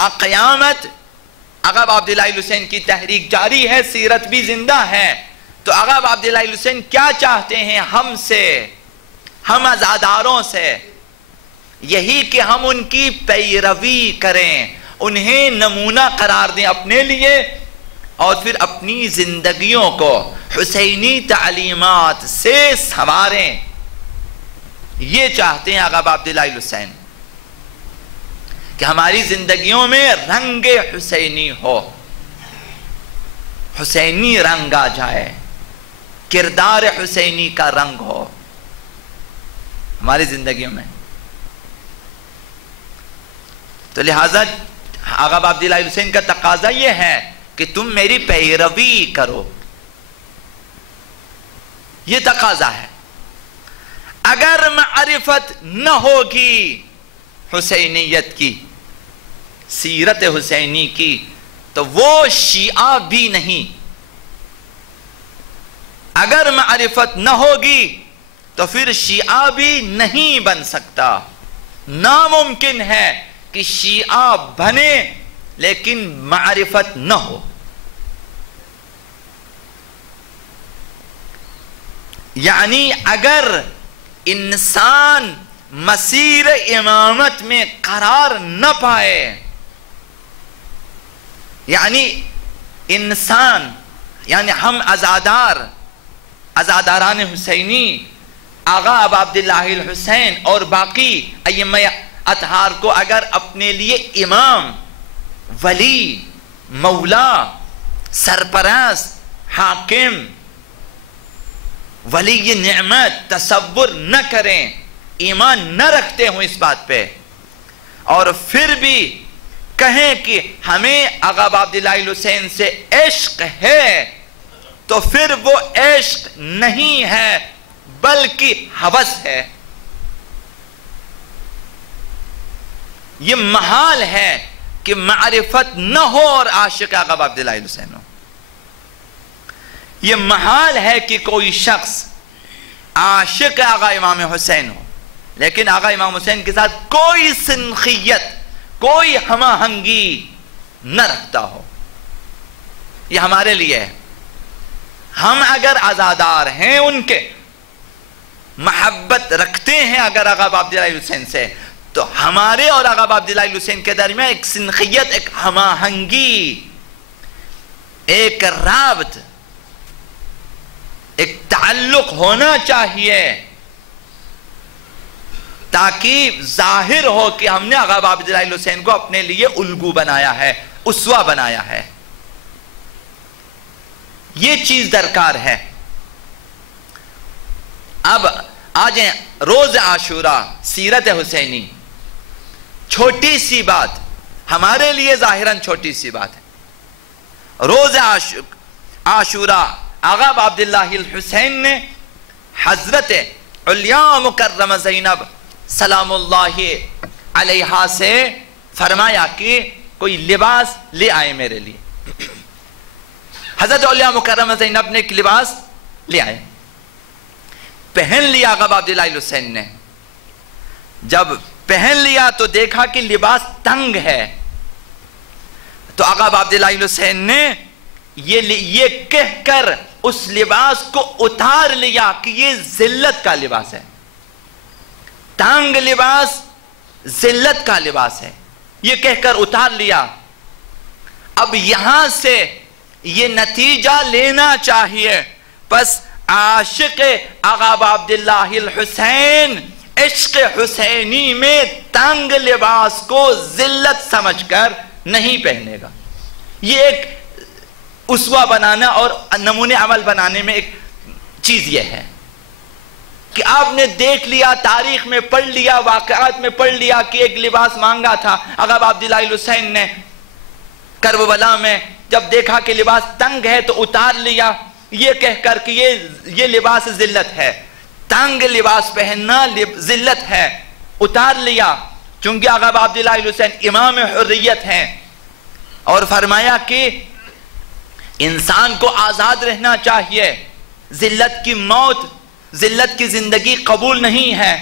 تا قیامت آقا ابا عبداللہ الحسین کی تحریک جاری ہے، سیرت بھی زندہ ہے. تو آقا ابا عبداللہ الحسین کیا چاہتے ہیں ہم سے، ہم عزاداروں سے؟ یہی کہ ہم ان کی پیروی کریں، انہیں نمونہ قرار دیں اپنے لیے، اور پھر اپنی زندگیوں کو حسینی تعلیمات سے سنواریں. یہ چاہتے ہیں آقا ابا عبداللہ الحسین کہ ہماری زندگیوں میں رنگ حسینی ہو، حسینی رنگ آ جائے، کردار حسینی کا رنگ ہو ہماری زندگیوں میں. تو لہٰذا آقا ابا عبداللہ الحسین کا تقاضا یہ ہے کہ تم میری پیروی کرو، یہ تقاضا ہے. اگر معرفت نہ ہوگی حسینیت کی، سیرت حسینی کی، تو وہ شیعہ بھی نہیں. اگر معرفت نہ ہوگی تو پھر شیعہ بھی نہیں بن سکتا. ناممکن ہے کہ شیعہ بنے لیکن معرفت نہ ہو. یعنی اگر انسان مسیر امامت میں قرار نہ پائے، یعنی انسان، یعنی ہم عزاداران حسینی آقا ابا عبداللہ الحسین اور باقی ائمہ اطہار کو اگر اپنے لیے امام، ولی، مولا، سرپرست، حاکم، ولی نعمت تصور نہ کریں، ایمان نہ رکھتے ہوں اس بات پہ، اور پھر بھی کہیں کہ ہمیں آقا ابا عبداللہ الحسین سے عشق ہے، تو پھر وہ عشق نہیں ہے بلکہ ہوس ہے. یہ محال ہے کہ معرفت نہ ہو اور عاشق آقا ابا عبداللہ الحسین ہو. یہ محال ہے کہ کوئی شخص عاشق آقا امام حسین ہو لیکن آقا امام حسین کے ساتھ کوئی سنخیت، کوئی ہم آہنگی نہ رکھتا ہو. یہ ہمارے لیے ہے. ہم اگر عزادار ہیں، ان کے محبت رکھتے ہیں اگر آقا ابا عبداللہ الحسین سے، تو ہمارے اور آقا ابا عبداللہ الحسین کے درمیان ایک سنخیت، ایک ہم آہنگی، ایک رابط، ایک تعلق ہونا چاہیے تاکہ ظاہر ہو کہ ہم نے آقا ابا عبداللہ الحسین کو اپنے لیے الگو بنایا ہے، اسوہ بنایا ہے. یہ چیز درکار ہے. اب آجیں روز عاشوراء، سیرت حسینی. چھوٹی سی بات، ہمارے لیے ظاہراً چھوٹی سی بات ہے. روز عاشوراء آقا ابا عبداللہ الحسین نے حضرت علیا مکرمہ زینب سلام اللہ علیہا سے فرمایا کہ کوئی لباس لے آئے میرے لیے. حضرت علیا مکرمہ زینب نے ایک لباس لے آئے، پہن لیا آقا ابا عبداللہ الحسین نے. جب پہن لیا تو دیکھا کہ لباس تنگ ہے، تو آقا ابا عبداللہ الحسین نے یہ کہہ کر اس لباس کو اتار لیا کہ یہ ذلت کا لباس ہے، تنگ لباس ذلت کا لباس ہے، یہ کہہ کر اتار لیا. اب یہاں سے یہ نتیجہ لینا چاہیے، پس عاشق آقا ابا عبداللہ الحسین عشق حسینی میں تنگ لباس کو ذلت سمجھ کر نہیں پہنے گا. یہ ایک اسوہ بنانا اور نمونے عمل بنانے میں ایک چیز یہ ہے کہ آپ نے دیکھ لیا، تاریخ میں پڑھ لیا، واقعات میں پڑھ لیا کہ ایک لباس مانگا تھا آقا ابا عبداللہ الحسین نے کربلا میں. جب دیکھا کہ لباس تنگ ہے تو اتار لیا، یہ کہہ کر کہ یہ لباس ذلت ہے، تنگ لباس پہننا ذلت ہے، اتار لیا. چونکہ آقا ابا عبداللہ الحسین امام حریت ہیں، اور فرمایا کہ انسان کو آزاد رہنا چاہیے، ذلت کی موت، ذلت کی زندگی قبول نہیں ہے،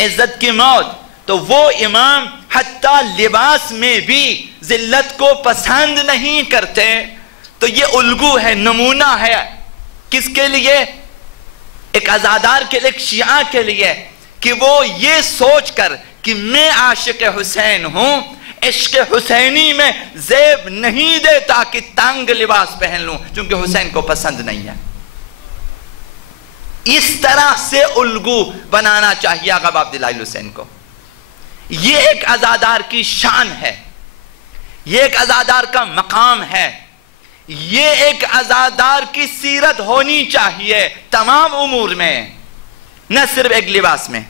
عزت کی موت، تو وہ امام حتیٰ لباس میں بھی ذلت کو پسند نہیں کرتے. تو یہ الگو ہے، نمونہ ہے. کس کے لیے؟ ایک عزادار کے لیے، ایک شیعہ کے لیے، کہ وہ یہ سوچ کر کہ میں عاشق حسین ہوں، عشق حسینی میں زیب نہیں دیتا کہ تنگ لباس پہن لوں، چونکہ حسین کو پسند نہیں ہے. اس طرح سے الگو بنانا چاہیے آقا باب عبداللہ حسین کو. یہ ایک عزادار کی شان ہے، یہ ایک عزادار کا مقام ہے، یہ ایک عزادار کی سیرت ہونی چاہیے تمام امور میں، نہ صرف ایک لباس میں.